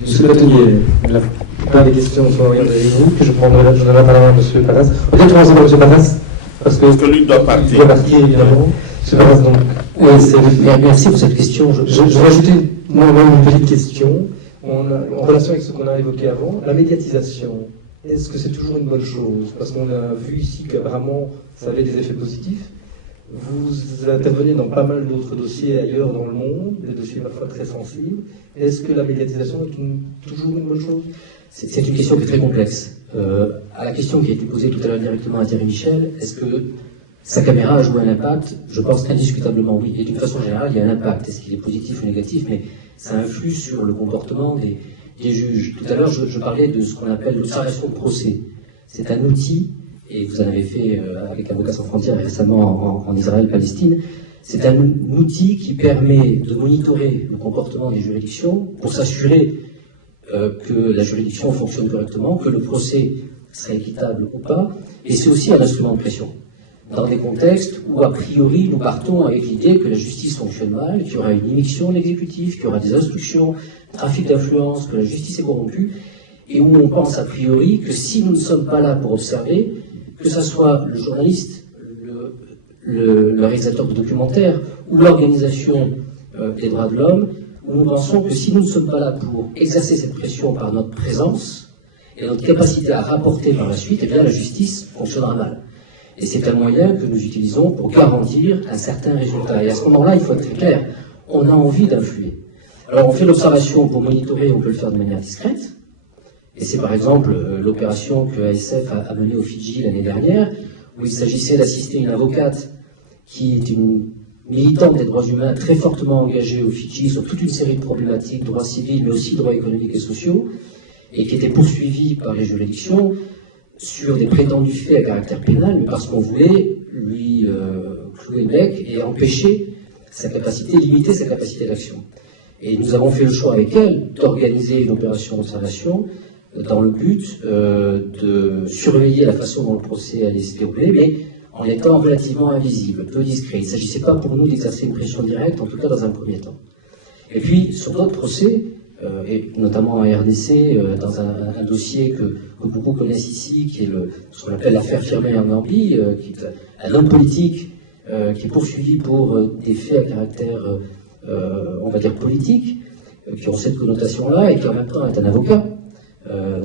Monsieur Batelier, la plupart des questions sont orientées vers vous, puis je donnerai la parole à Monsieur Paras. Peut-être commencer par Monsieur Paras, parce que lui doit partir. Il doit partir, évidemment. Monsieur Paras, donc. Oui, merci pour cette question. Je vais rajouter moi-même une petite question. En relation avec ce qu'on a évoqué avant, la médiatisation, est-ce que c'est toujours une bonne chose? Parce qu'on a vu ici qu'apparemment ça avait des effets positifs. Vous intervenez dans pas mal d'autres dossiers ailleurs dans le monde, des dossiers parfois très sensibles. Est-ce que la médiatisation est toujours une bonne chose? C'est une question qui est très complexe. À la question qui a été posée tout à l'heure directement à Thierry Michel, est-ce que sa caméra a joué un impact? Je pense indiscutablement oui. Et d'une façon générale, il y a un impact. Est-ce qu'il est positif ou négatif? Mais ça influe sur le comportement des juges. Tout à l'heure, je parlais de ce qu'on appelle l'observation de procès. C'est un outil, et vous en avez fait avec Avocats sans frontières récemment en Israël-Palestine, c'est un outil qui permet de monitorer le comportement des juridictions pour s'assurer que la juridiction fonctionne correctement, que le procès sera équitable ou pas, et c'est aussi un instrument de pression. Dans des contextes où, a priori, nous partons avec l'idée que la justice fonctionne mal, qu'il y aura une immixtion de l'exécutif, qu'il y aura des instructions, trafic d'influence, que la justice est corrompue, et où on pense a priori que si nous ne sommes pas là pour observer, que ce soit le journaliste, le réalisateur de documentaires ou l'organisation des droits de l'homme, où nous pensons que si nous ne sommes pas là pour exercer cette pression par notre présence et notre capacité à rapporter par la suite, eh bien la justice fonctionnera mal. Et c'est un moyen que nous utilisons pour garantir un certain résultat. Et à ce moment-là, il faut être très clair, on a envie d'influer. Alors on fait l'observation pour monitorer, on peut le faire de manière discrète. Et c'est par exemple l'opération que ASF a menée au Fidji l'année dernière, où il s'agissait d'assister une avocate qui est une militante des droits humains très fortement engagée au Fidji sur toute une série de problématiques, droits civils, mais aussi droits économiques et sociaux, et qui était poursuivie par les juridictions sur des prétendus faits à caractère pénal, mais parce qu'on voulait lui clouer le bec et empêcher sa capacité, limiter sa capacité d'action. Et nous avons fait le choix avec elle d'organiser une opération d'observation dans le but de surveiller la façon dont le procès allait se dérouler, mais en étant relativement invisible, peu discret. Il ne s'agissait pas pour nous d'exercer une pression directe, en tout cas dans un premier temps. Et puis, sur d'autres procès, et notamment en RDC, dans un dossier que beaucoup connaissent ici, qui est ce qu'on appelle l'affaire Firmin en Gambie, qui est un homme politique qui est poursuivi pour des faits à caractère, on va dire, politique, qui ont cette connotation-là, et qui en même temps est un avocat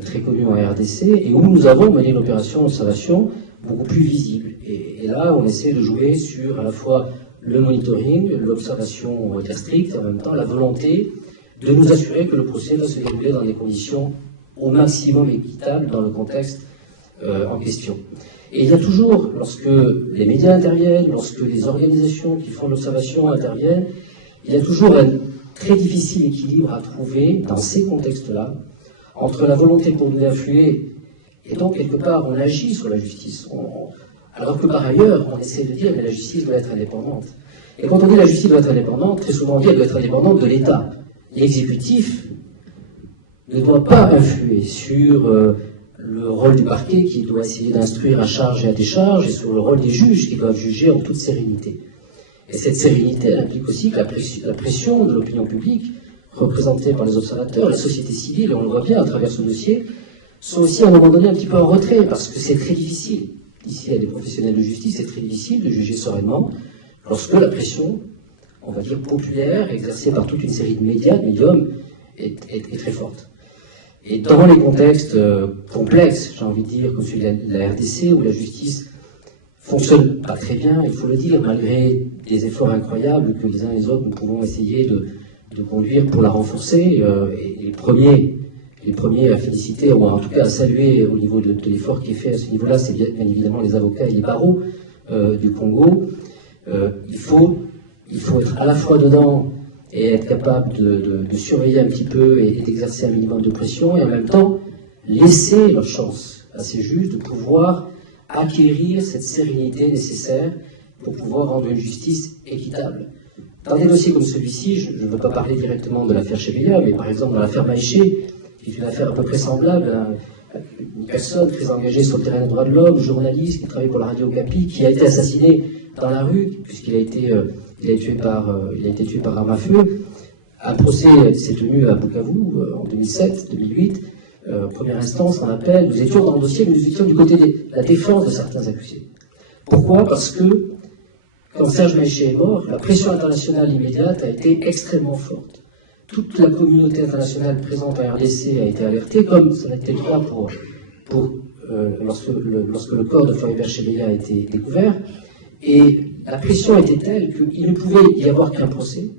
très connu en RDC, et où nous avons mené une opération d'observation beaucoup plus visible. Et là, on essaie de jouer sur à la fois le monitoring, l'observation stricte, et en même temps la volonté de nous assurer que le procès va se dérouler dans des conditions au maximum équitables dans le contexte en question. Et il y a toujours, lorsque les médias interviennent, lorsque les organisations qui font l'observation interviennent, il y a toujours un très difficile équilibre à trouver dans ces contextes-là, entre la volonté pour nous d'influer, et donc quelque part on agit sur la justice, alors que par ailleurs on essaie de dire mais la justice doit être indépendante. Et quand on dit la justice doit être indépendante, très souvent on dit qu'elle doit être indépendante de l'État. L'exécutif ne doit pas influer sur le rôle du parquet qui doit essayer d'instruire à charge et à décharge, et sur le rôle des juges qui doivent juger en toute sérénité. Et cette sérénité elle implique aussi que la pression de l'opinion publique, représentée par les observateurs, la société civile, et on le voit bien à travers ce dossier, sont aussi à un moment donné un petit peu en retrait, parce que c'est très difficile. Ici, il y a des professionnels de justice, c'est très difficile de juger sereinement lorsque la pression, on va dire populaire, exercée par toute une série de médias, de médiums, est très forte. Et dans les contextes complexes, j'ai envie de dire, comme celui de la RDC, où la justice fonctionne pas très bien, il faut le dire, malgré des efforts incroyables que les uns et les autres nous pouvons essayer de conduire pour la renforcer, et les premiers à féliciter, ou en tout cas à saluer au niveau de l'effort qui est fait à ce niveau-là, c'est bien évidemment les avocats et les barreaux du Congo. Il faut être à la fois dedans et être capable de surveiller un petit peu et d'exercer un minimum de pression, et en même temps laisser leur chance à ces juges de pouvoir acquérir cette sérénité nécessaire pour pouvoir rendre une justice équitable. Dans des dossiers comme celui-ci, je ne veux pas parler directement de l'affaire Chebeya, mais par exemple dans l'affaire Maïché, qui est une affaire à peu près semblable, une personne très engagée sur le terrain des droits de l'homme, journaliste qui travaille pour la radio Okapi, qui a été assassiné dans la rue, puisqu'il a été tué par arme à feu. Un procès s'est tenu à Bukavu en 2007-2008. Première instance, en appel. Nous étions dans le dossier, mais nous étions du côté de la défense de certains accusés. Pourquoi? Parce que quand Serge Maïché est mort, la pression internationale immédiate a été extrêmement forte. Toute la communauté internationale présente en RDC a été alertée, comme ça n'a été le cas lorsque le corps de Floribert Chebeya a été découvert. Et la pression était telle qu'il ne pouvait y avoir qu'un procès.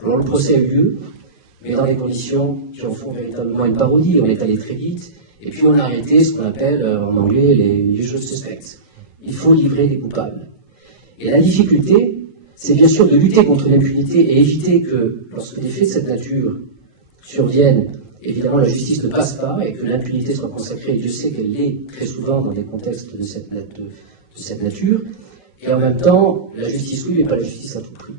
Alors le procès a eu lieu, mais dans des conditions qui en font véritablement une parodie. On est allé très vite, et puis on a arrêté ce qu'on appelle en anglais les usual suspects. Il faut livrer des coupables. Et la difficulté, c'est bien sûr de lutter contre l'impunité et éviter que, lorsque des faits de cette nature surviennent, évidemment la justice ne passe pas et que l'impunité soit consacrée. Dieu sait qu'elle l'est très souvent dans des contextes de cette nature. Et en même temps, la justice oui, mais pas la justice à tout prix.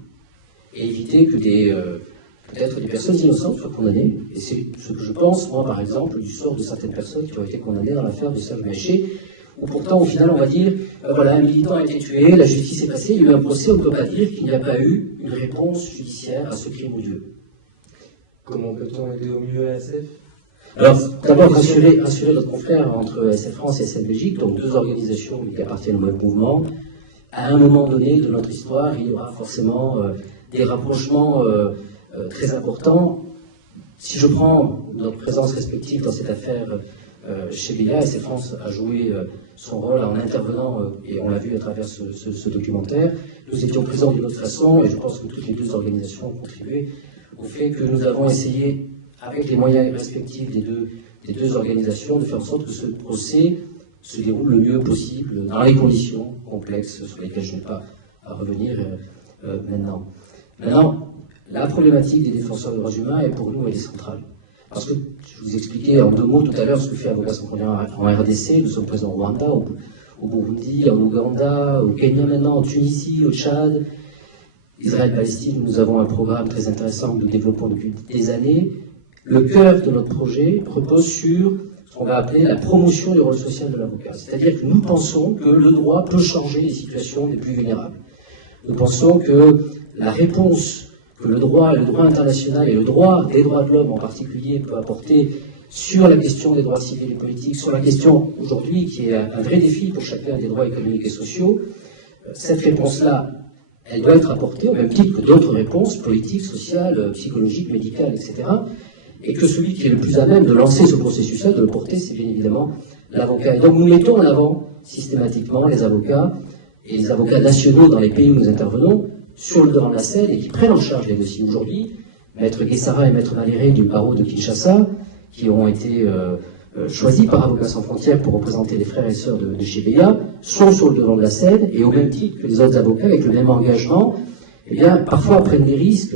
Et éviter que peut-être des personnes innocentes soient condamnées. Et c'est ce que je pense, moi, par exemple, du sort de certaines personnes qui ont été condamnées dans l'affaire de Serge Maïché, où pourtant, au final, on va dire, voilà, un militant a été tué, la justice est passée, il y a eu un procès, on ne peut pas dire qu'il n'y a pas eu une réponse judiciaire à ce crime odieux. Comment peut-on aider au mieux ASF? Alors, d'abord, rassurer notre confrère entre SF France et SF Belgique, donc deux organisations qui appartiennent au même mouvement. À un moment donné de notre histoire, il y aura forcément des rapprochements très importants. Si je prends notre présence respective dans cette affaire chez Chebeya, SF France a joué son rôle en intervenant, et on l'a vu à travers ce documentaire. Nous étions présents d'une autre façon, et je pense que toutes les deux organisations ont contribué au fait que nous avons essayé, avec les moyens respectifs des deux organisations, de faire en sorte que ce procès se déroule le mieux possible, dans les conditions complexes sur lesquelles je n'ai pas à revenir maintenant. Maintenant, la problématique des défenseurs des droits humains est pour nous, elle est centrale. Parce que, je vous expliquais en deux mots tout à l'heure ce que fait Avocats sans frontières en RDC. Nous sommes présents au Rwanda, au Burundi, en Ouganda, au Kenya maintenant, en Tunisie, au Tchad, Israël-Palestine. Nous avons un programme très intéressant que nous développons depuis des années. Le cœur de notre projet repose sur ce qu'on va appeler la promotion du rôle social de l'avocat. C'est-à-dire que nous pensons que le droit peut changer les situations les plus vulnérables. Nous pensons que la réponse que le droit international et le droit des droits de l'homme en particulier peut apporter sur la question des droits civils et politiques, sur la question aujourd'hui qui est un vrai défi pour chacun des droits économiques et sociaux, cette réponse-là, elle doit être apportée au même titre que d'autres réponses politiques, sociales, psychologiques, médicales, etc. Et que celui qui est le plus à même de lancer ce processus-là, de le porter, c'est bien évidemment l'avocat. Et donc nous mettons en avant systématiquement les avocats et les avocats nationaux dans les pays où nous intervenons sur le devant de la scène et qui prennent en charge les dossiers. Aujourd'hui, Maître Guessara et Maître Maléré du barreau de Kinshasa, qui ont été choisis par Avocats sans frontières pour représenter les frères et sœurs de Chebeya, sont sur le devant de la scène et au même titre que les autres avocats, avec le même engagement, eh bien, parfois prennent des risques.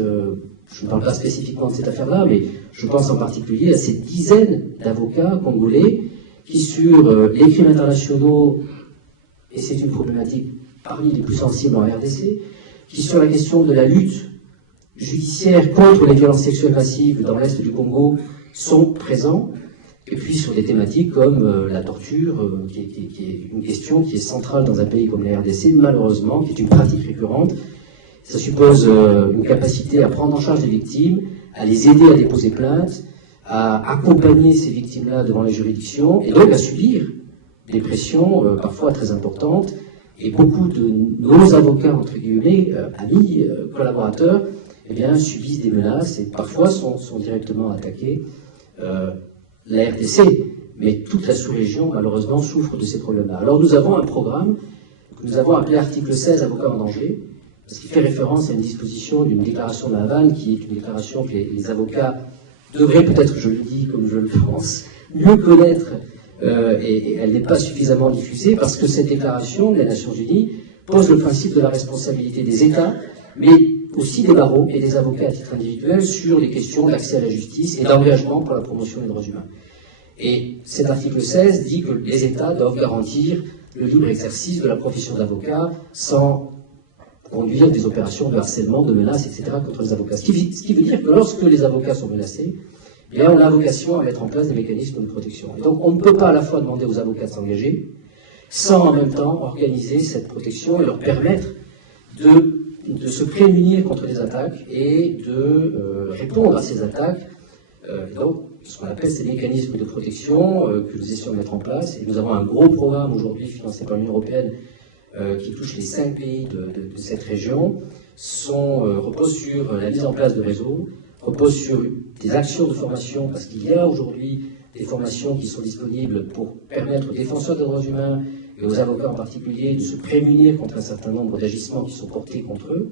Je ne parle pas spécifiquement de cette affaire-là, mais je pense en particulier à ces dizaines d'avocats congolais qui, sur les crimes internationaux, et c'est une problématique parmi les plus sensibles en RDC, qui, sur la question de la lutte judiciaire contre les violences sexuelles massives dans l'Est du Congo, sont présents, et puis sur des thématiques comme la torture, qui est une question qui est centrale dans un pays comme la RDC, malheureusement, qui est une pratique récurrente. Ça suppose une capacité à prendre en charge les victimes, à les aider à déposer plainte, à accompagner ces victimes-là devant les juridictions, et donc à subir des pressions parfois très importantes. Et beaucoup de nos avocats, entre guillemets, amis, collaborateurs, eh bien, subissent des menaces et parfois sont directement attaqués. La RDC, mais toute la sous-région, malheureusement, souffre de ces problèmes-là. Alors nous avons un programme que nous avons appelé article 16, avocats en danger, parce qu'il fait référence à une disposition d'une déclaration de La Havane, qui est une déclaration que les avocats devraient, peut-être je le dis comme je le pense, mieux connaître, et elle n'est pas suffisamment diffusée, parce que cette déclaration des Nations Unies pose le principe de la responsabilité des États, mais aussi des barreaux et des avocats à titre individuel sur les questions d'accès à la justice et d'engagement pour la promotion des droits humains. Et cet article 16 dit que les États doivent garantir le libre exercice de la profession d'avocat sans conduire des opérations de harcèlement, de menaces, etc. contre les avocats. Ce qui veut dire que lorsque les avocats sont menacés, eh bien, on a vocation à mettre en place des mécanismes de protection. Et donc, on ne peut pas à la fois demander aux avocats de s'engager, sans en même temps organiser cette protection et leur permettre de de se prémunir contre les attaques et de répondre à ces attaques. Donc, ce qu'on appelle ces mécanismes de protection que nous essayons de mettre en place. Et nous avons un gros programme aujourd'hui financé par l'Union européenne qui touche les 5 pays de cette région, repose sur la mise en place de réseaux, repose sur des actions de formation, parce qu'il y a aujourd'hui des formations qui sont disponibles pour permettre aux défenseurs des droits humains et aux avocats en particulier de se prémunir contre un certain nombre d'agissements qui sont portés contre eux.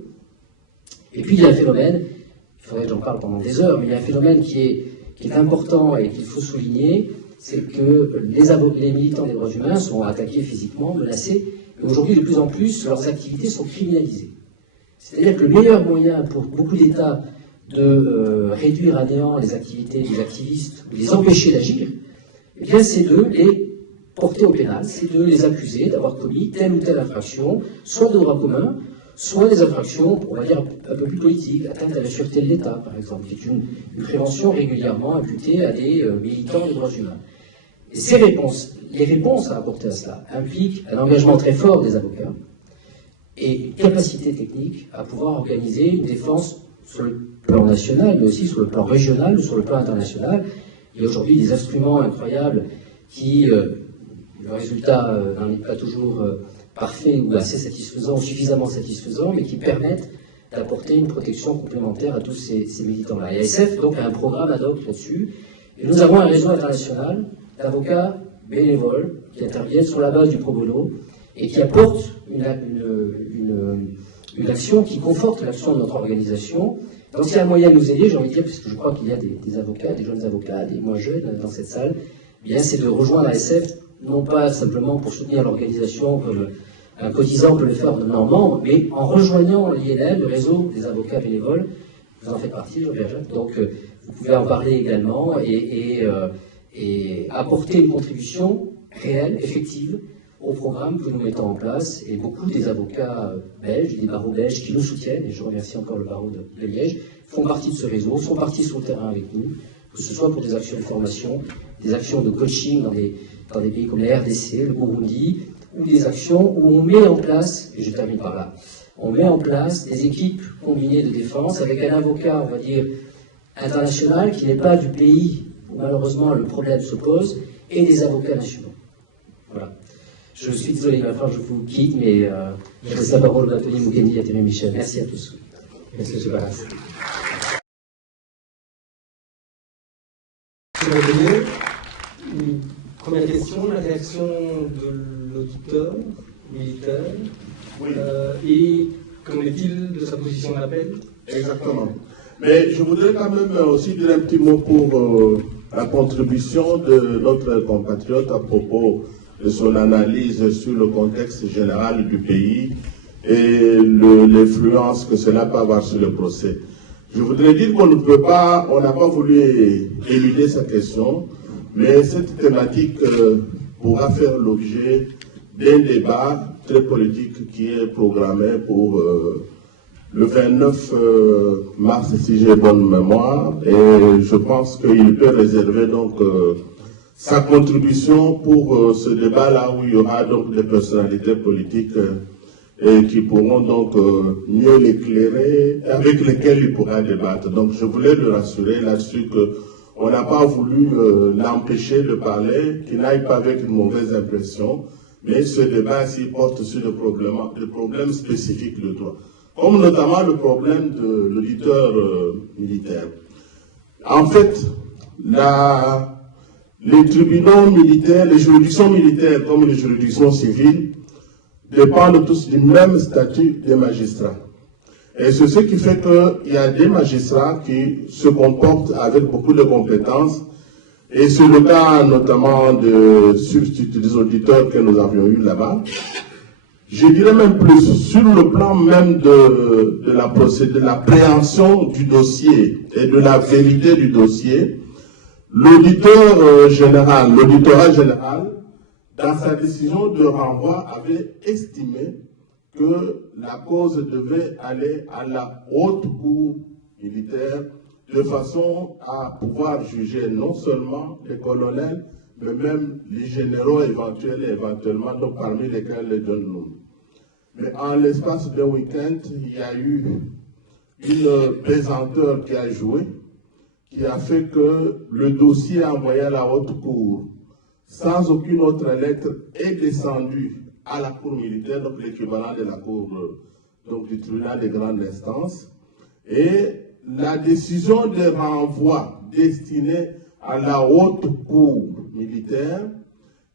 Et puis il y a un phénomène, il faudrait que j'en parle pendant des heures, mais il y a un phénomène qui est important et qu'il faut souligner, c'est que les militants des droits humains sont attaqués physiquement, menacés, et aujourd'hui de plus en plus leurs activités sont criminalisées. C'est-à-dire que le meilleur moyen pour beaucoup d'États de réduire à néant les activités des activistes, de les empêcher d'agir, eh bien c'est de les porter au pénal, c'est de les accuser d'avoir commis telle ou telle infraction, soit de droit commun, soit des infractions, on va dire, un peu plus politiques, atteinte à la sûreté de l'État, par exemple, qui est une prévention régulièrement imputée à des militants des droits humains. Et les réponses à apporter à cela impliquent un engagement très fort des avocats et une capacité technique à pouvoir organiser une défense sur le plan national, mais aussi sur le plan régional ou sur le plan international. Il y a aujourd'hui des instruments incroyables qui, le résultat n'en est pas toujours parfait ou assez satisfaisant, ou suffisamment satisfaisant, mais qui permettent d'apporter une protection complémentaire à tous ces militants-là. Et ASF, donc, a un programme ad hoc là-dessus. Et nous avons un réseau international d'avocats bénévoles qui interviennent sur la base du pro bono et qui apportent une action qui conforte l'action de notre organisation. Donc, s'il y a un moyen de nous aider, j'ai envie de dire, puisque je crois qu'il y a des avocats, des jeunes avocats, des moins jeunes dans cette salle, eh bien, c'est de rejoindre ASF, non pas simplement pour soutenir l'organisation comme un cotisant peut le faire en devenant membre, mais en rejoignant l'INL, le réseau des avocats bénévoles. Vous en faites partie, Jean-Pierre Jacques, donc vous pouvez en parler également et apporter une contribution réelle, effective, au programme que nous mettons en place. Et beaucoup des avocats belges, des barreaux belges qui nous soutiennent, et je remercie encore le barreau de Liège, font partie de ce réseau, sont partis sur le terrain avec nous, que ce soit pour des actions de formation, des actions de coaching dans des pays comme la RDC, le Burundi, ou des actions où on met en place, et je termine par là, on met en place des équipes combinées de défense avec un avocat, on va dire, international qui n'est pas du pays où malheureusement le problème se pose, et des avocats nationaux. Voilà. Je suis désolé, il va falloir que je vous quitte, mais je laisse la parole à Anthony Mukendi et à Thierry Michel. Merci à tous. Merci, M. Barras. Une première question, la réaction de l'auditeur militaire. Oui. Et qu'en est-il de sa position d'appel? Exactement. Mais je voudrais quand même aussi dire un petit mot pour la contribution de notre compatriote à propos de son analyse sur le contexte général du pays et l'influence que cela peut avoir sur le procès. Je voudrais dire qu'on n'a pas voulu éluder sa question, mais cette thématique pourra faire l'objet d'un débat très politique qui est programmé pour le 29 mars, si j'ai bonne mémoire, et je pense qu'il peut réserver donc sa contribution pour ce débat-là où il y aura donc des personnalités politiques et qui pourront donc mieux l'éclairer, avec lesquelles il pourra débattre. Donc je voulais le rassurer là-dessus qu'on n'a pas voulu l'empêcher de parler, qu'il n'aille pas avec une mauvaise impression, mais ce débat-ci porte sur des problèmes spécifiques de droit, comme notamment le problème de l'auditeur militaire. En fait, les tribunaux militaires, les juridictions militaires comme les juridictions civiles dépendent tous du même statut des magistrats. Et c'est ce qui fait qu'il y a des magistrats qui se comportent avec beaucoup de compétences, et c'est le cas notamment des auditeurs que nous avions eus là-bas. Je dirais même plus, sur le plan même de la préhension du dossier et de la vérité du dossier, l'auditorat général, dans sa décision de renvoi, avait estimé que la cause devait aller à la haute cour militaire de façon à pouvoir juger non seulement les colonels, mais même les généraux éventuels et éventuellement, donc parmi lesquels les John Nunn. Mais en l'espace d'un week-end, il y a eu une pesanteur qui a joué, qui a fait que le dossier envoyé à la haute cour, sans aucune autre lettre, est descendu à la cour militaire, donc l'équivalent de la cour donc du tribunal de grande instance. Et la décision de renvoi destinée à la haute cour militaire,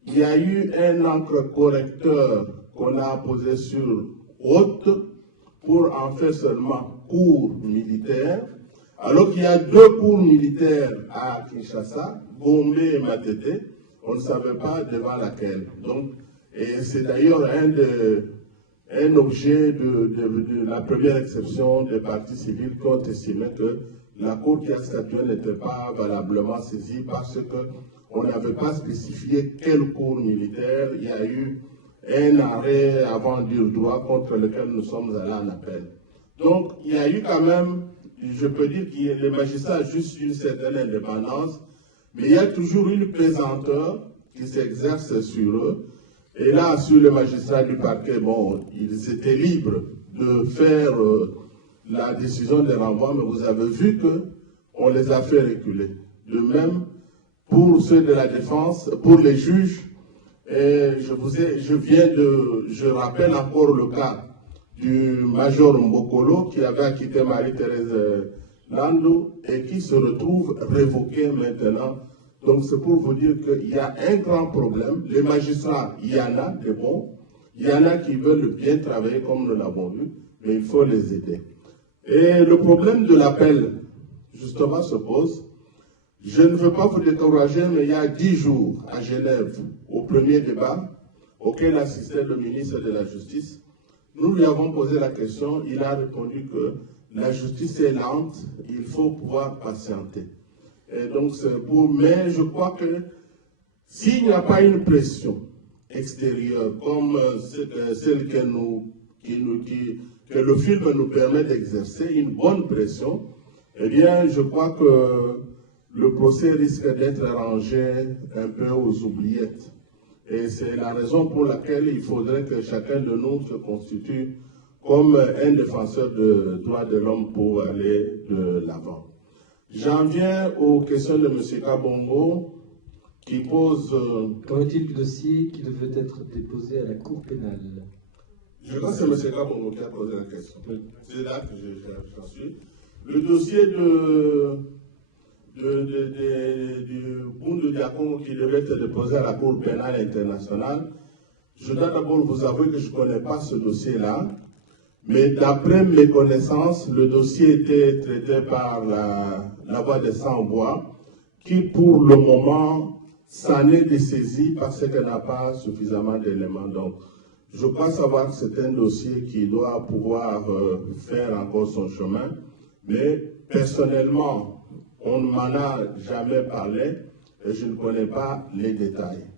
il y a eu un encre correcteur qu'on a posé sur haute pour en faire seulement cour militaire, alors qu'il y a deux cours militaires à Kinshasa, Gombe et Matete, on ne savait pas devant laquelle. Donc, et c'est d'ailleurs un objet de la première exception des parties civiles qui ont estimé que la Cour qui a statué n'était pas valablement saisie parce qu'on n'avait pas spécifié quel cours militaire. Il y a eu un arrêt avant dur droit contre lequel nous sommes allés en appel. Donc, il y a eu quand même, je peux dire que les magistrats ont juste une certaine indépendance, mais il y a toujours une pesanteur qui s'exerce sur eux. Et là, sur les magistrats du parquet, bon, ils étaient libres de faire la décision de renvoi, mais vous avez vu qu'on les a fait reculer. De même, pour ceux de la défense, pour les juges, je rappelle encore le cas du major Mbokolo qui avait acquitté Marie-Thérèse Landou et qui se retrouve révoqué maintenant. Donc c'est pour vous dire qu'il y a un grand problème. Les magistrats, il y en a des bons, il y en a qui veulent bien travailler comme nous l'avons vu, mais il faut les aider. Et le problème de l'appel, justement, se pose. Je ne veux pas vous décourager, mais il y a 10 jours à Genève, au premier débat auquel assistait le ministre de la Justice, nous lui avons posé la question, il a répondu que la justice est lente, il faut pouvoir patienter. Et donc c'est pour, mais je crois que s'il n'y a pas une pression extérieure comme celle que le film nous permet d'exercer, une bonne pression, eh bien je crois que le procès risque d'être rangé un peu aux oubliettes. Et c'est la raison pour laquelle il faudrait que chacun de nous se constitue comme un défenseur des droits de l'homme pour aller de l'avant. J'en viens aux questions de M. Kabongo qui pose... Qu'en est-il du dossier qui devait être déposé à la Cour pénale? Je crois que c'est M. Kabongo qui a posé la question. Oui. C'est là que j'en suis. Le dossier du Bundu Diakongo qui devait être déposé à la Cour pénale internationale, je dois d'abord vous avouer que je ne connais pas ce dossier-là, mais d'après mes connaissances, le dossier était traité par la voie des sans-voix, qui pour le moment s'en est dessaisi parce qu'elle n'a pas suffisamment d'éléments. Donc, je crois savoir que c'est un dossier qui doit pouvoir faire encore son chemin, mais personnellement, on ne m'en a jamais parlé et je ne connais pas les détails.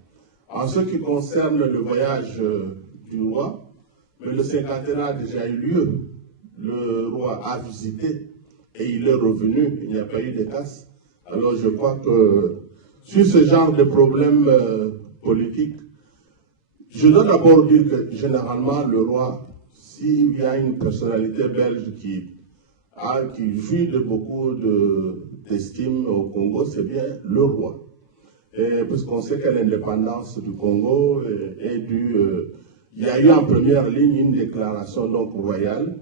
En ce qui concerne le voyage du roi, le cinquantenaire a déjà eu lieu. Le roi a visité et il est revenu. Il n'y a pas eu de casse. Alors je crois que sur ce genre de problème politique, je dois d'abord dire que généralement le roi, s'il y a une personnalité belge qui jouit de beaucoup d'estime au Congo, c'est bien le roi. Et puisqu'on sait que l'indépendance du Congo est due... il y a eu en première ligne une déclaration donc royale,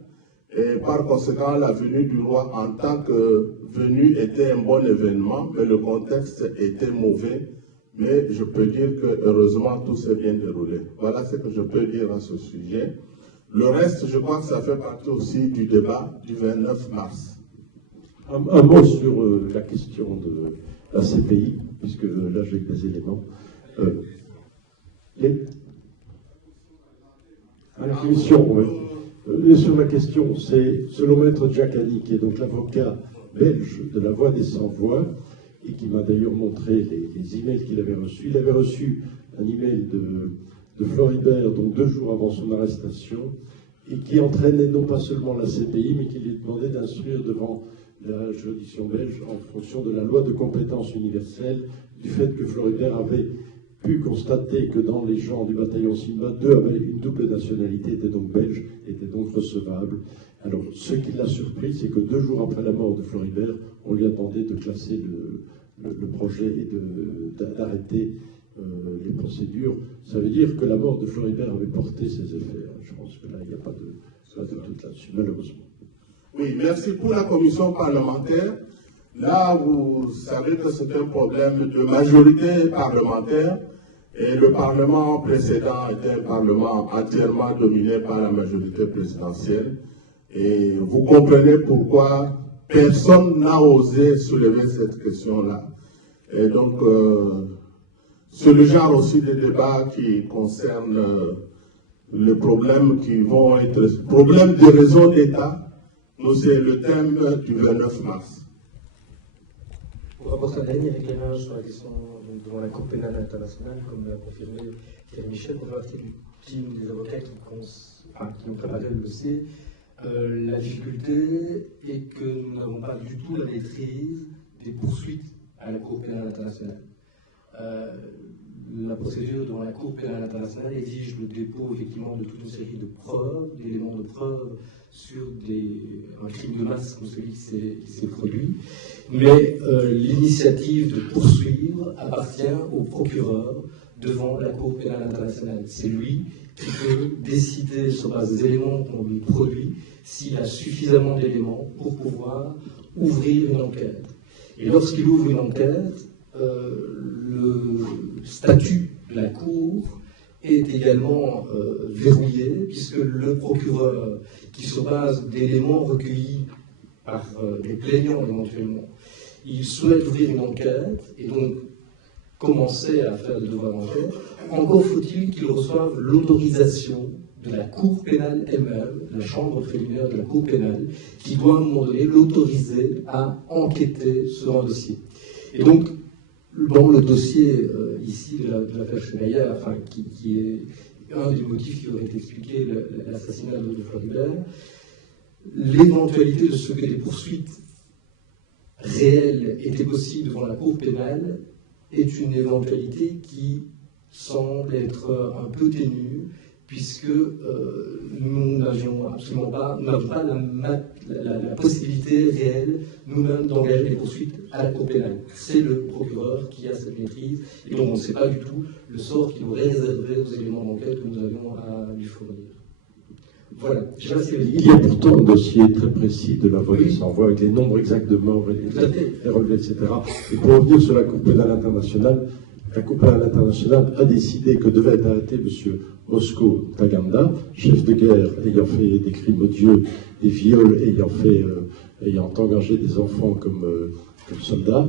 et par conséquent la venue du roi en tant que venue était un bon événement, mais le contexte était mauvais. Mais je peux dire que heureusement tout s'est bien déroulé. Voilà ce que je peux dire à ce sujet. Le reste, je crois que ça fait partie aussi du débat du 29 mars. Un mot sur la question de la CPI, puisque là j'ai des éléments. À la commission, oui. Et sur la question, c'est selon Maître Giacani, qui est donc l'avocat belge de la Voix des Sans-Voix, et qui m'a d'ailleurs montré les emails qu'il avait reçus. Il avait reçu un email de Floribert, donc 2 jours avant son arrestation, et qui entraînait non pas seulement la CPI, mais qui lui demandait d'instruire devant la juridiction belge en fonction de la loi de compétence universelle, du fait que Floribert avait pu constater que dans les gens du bataillon Simba, 2 avaient une double nationalité, étaient donc belges, étaient donc recevables. Alors, ce qui l'a surpris, c'est que 2 jours après la mort de Floribert, on lui a demandé de classer le projet et d'arrêter les procédures. Ça veut dire que la mort de Floribert avait porté ses effets. Je pense que là, il n'y a pas de doute là-dessus, malheureusement. Oui, merci pour la commission parlementaire. Là, vous savez que c'est un problème de majorité parlementaire et le Parlement précédent était un Parlement entièrement dominé par la majorité présidentielle. Et vous comprenez pourquoi personne n'a osé soulever cette question-là. Et donc, c'est le genre aussi de débat qui concerne les problèmes qui vont être... Problème de raison d'État, nous c'est le thème du 29 mars. Pour apporter un dernier éclairage sur la question devant la Cour pénale internationale, comme l'a confirmé Pierre Michel, pour faire partie du team des avocats qui ont préparé le dossier, la difficulté est que nous n'avons pas du tout la maîtrise des poursuites à la Cour pénale internationale. La procédure devant la Cour pénale internationale exige le dépôt effectivement de toute une série de preuves, d'éléments de preuves sur un crime de masse comme celui qui s'est produit. Mais l'initiative de poursuivre appartient au procureur devant la Cour pénale internationale. C'est lui qui peut décider sur base des éléments qu'on lui produit s'il a suffisamment d'éléments pour pouvoir ouvrir une enquête. Et lorsqu'il ouvre une enquête, le statut de la Cour est également verrouillé, puisque le procureur, qui se base d'éléments recueillis par les plaignants éventuellement, il souhaite ouvrir une enquête et donc commencer à faire le devoir d'enquête, encore faut-il qu'il reçoive l'autorisation de la Cour pénale elle-même, la chambre préliminaire de la Cour pénale, qui doit à un moment donné l'autoriser à enquêter sur un dossier. Et donc, dans le dossier ici de l'affaire Chenaillère, qui est un des motifs qui aurait expliqué l'assassinat de Floribert, l'éventualité de ce que des poursuites réelles étaient possibles devant la Cour pénale est une éventualité qui semble être un peu ténue, puisque nous n'avons pas la possibilité réelle nous-mêmes d'engager des poursuites à la Cour pénale. C'est le procureur qui a cette maîtrise, et donc on ne sait pas du tout le sort qu'il aurait réservé aux éléments d'enquête que nous avions à lui fournir. Voilà. Je sais pas si il y a pourtant un dossier très précis de la voie des sans-voix avec les nombres exacts de morts et les relevés, etc. Et pour revenir sur la Cour pénale internationale, la Cour pénale internationale a décidé que devait être arrêté M. Bosco Ntaganda, chef de guerre ayant fait des crimes odieux, des viols, ayant engagé des enfants comme soldats.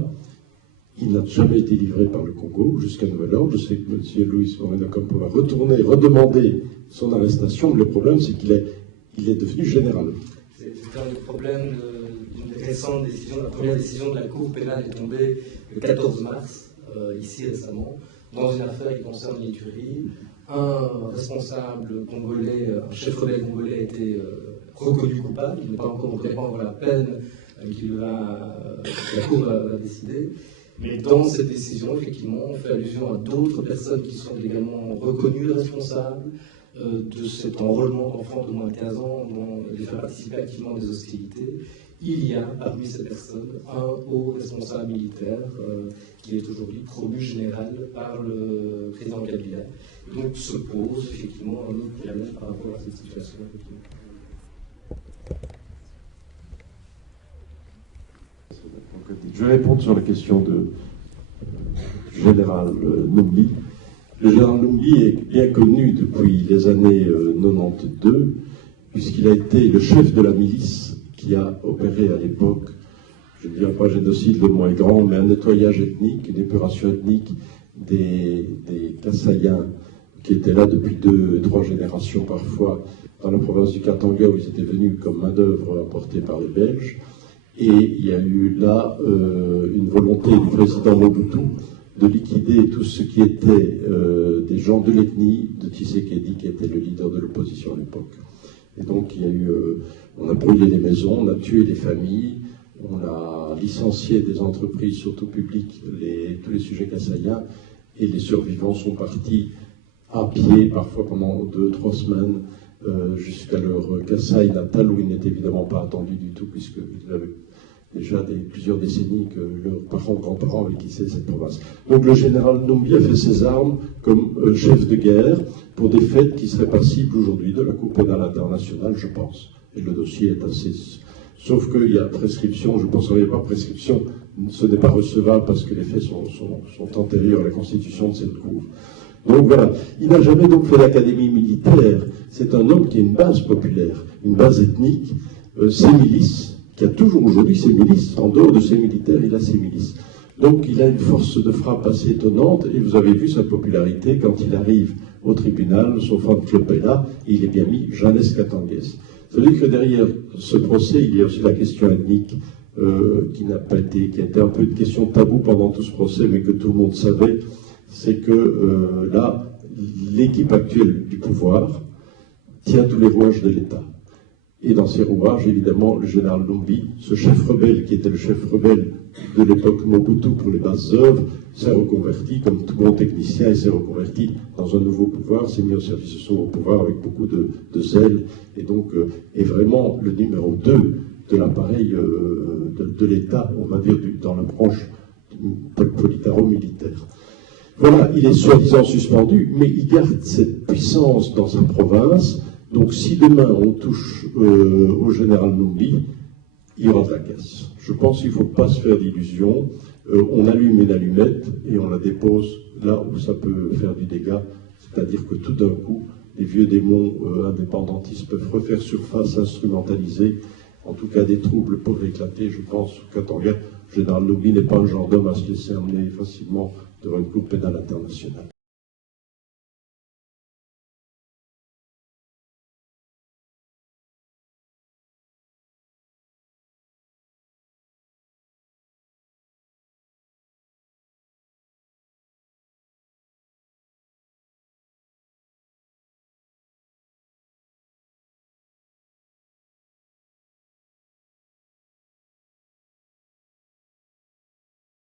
Il n'a jamais été livré par le Congo jusqu'à nouvel ordre. Je sais que M. Luis Moreno-Ocampo va retourner, redemander son arrestation. Mais le problème, c'est qu'il est devenu général. C'est un des problèmes d'une récente décision. La première décision de la Cour pénale est tombée le 14 mars, ici récemment, dans une affaire qui concerne l'Iturie. Un responsable congolais, un chef rebelle congolais a été reconnu coupable. Il n'est pas encore vraiment la peine que la Cour va décider. Mais dans cette décision, effectivement, on fait allusion à d'autres personnes qui sont également reconnues responsables de cet enrôlement d'enfants de moins de 15 ans, dont les faire participer activement à des hostilités. Il y a parmi ces personnes un haut responsable militaire qui est aujourd'hui promu général par le président Kabila. Donc se pose effectivement un autre problème par rapport à cette situation. Je vais répondre sur la question du général Numbi. Le général Numbi est bien connu depuis les années 92, puisqu'il a été le chef de la milice qui a opéré à l'époque, je ne dirais pas génocide, le mot est grand, mais un nettoyage ethnique, une épuration ethnique des Kasaïens qui étaient là depuis 2-3 générations parfois dans la province du Katanga, où ils étaient venus comme main-d'œuvre apportée par les Belges. Et il y a eu là une volonté du président Mobutu de liquider tout ce qui était des gens de l'ethnie de Tshisekedi, qui était le leader de l'opposition à l'époque. Et donc il y a eu, on a brûlé les maisons, on a tué les familles, on a licencié des entreprises, surtout publiques, tous les sujets kasaïens, et les survivants sont partis à pied, parfois pendant 2-3 semaines, jusqu'à leur Kasaï natal, où ils n'étaient évidemment pas attendus du tout, puisqu'ils avaient déjà plusieurs décennies que leurs parents, grands-parents avaient quitté cette province. Donc le général Numbi a fait ses armes comme chef de guerre pour des faits qui seraient passibles aujourd'hui de la Cour pénale internationale, je pense. Et le dossier est assez... Sauf qu'il y a prescription, je pense qu'il n'y a pas prescription, ce n'est pas recevable parce que les faits sont antérieurs à la constitution de cette Cour. Donc voilà, il n'a jamais donc fait l'académie militaire. C'est un homme qui a une base populaire, une base ethnique, ses milices, qui a toujours aujourd'hui ses milices. En dehors de ses militaires, il a ses milices. Donc il a une force de frappe assez étonnante, et vous avez vu sa popularité quand il arrive au tribunal, son fan club est là, et il est bien mis Janes Katanguès. Ça veut dire que derrière ce procès, il y a aussi la question ethnique, qui a été un peu une question taboue pendant tout ce procès, mais que tout le monde savait. C'est que là, l'équipe actuelle du pouvoir tient tous les rouages de l'État. Et dans ces rouages, évidemment, le général Numbi, ce chef rebelle qui était le chef rebelle de l'époque Mobutu pour les basses œuvres, s'est reconverti, comme tout bon technicien, il s'est reconverti dans un nouveau pouvoir, s'est mis au service de ce nouveau pouvoir avec beaucoup de zèle, et donc est vraiment le numéro 2 de l'appareil de l'État, on va dire, dans la branche politaro-militaire. Voilà, il est soi-disant suspendu, mais il garde cette puissance dans sa province. Donc si demain on touche au général Numbi, il y aura de la casse. Je pense qu'il ne faut pas se faire d'illusions. On allume une allumette et on la dépose là où ça peut faire du dégât. C'est-à-dire que tout d'un coup, les vieux démons indépendantistes peuvent refaire surface, instrumentaliser. En tout cas, des troubles peuvent éclater. Je pense qu'à Katanga, le général Numbi n'est pas un genre d'homme à se laisser emmener facilement devant une Cour pénale internationale.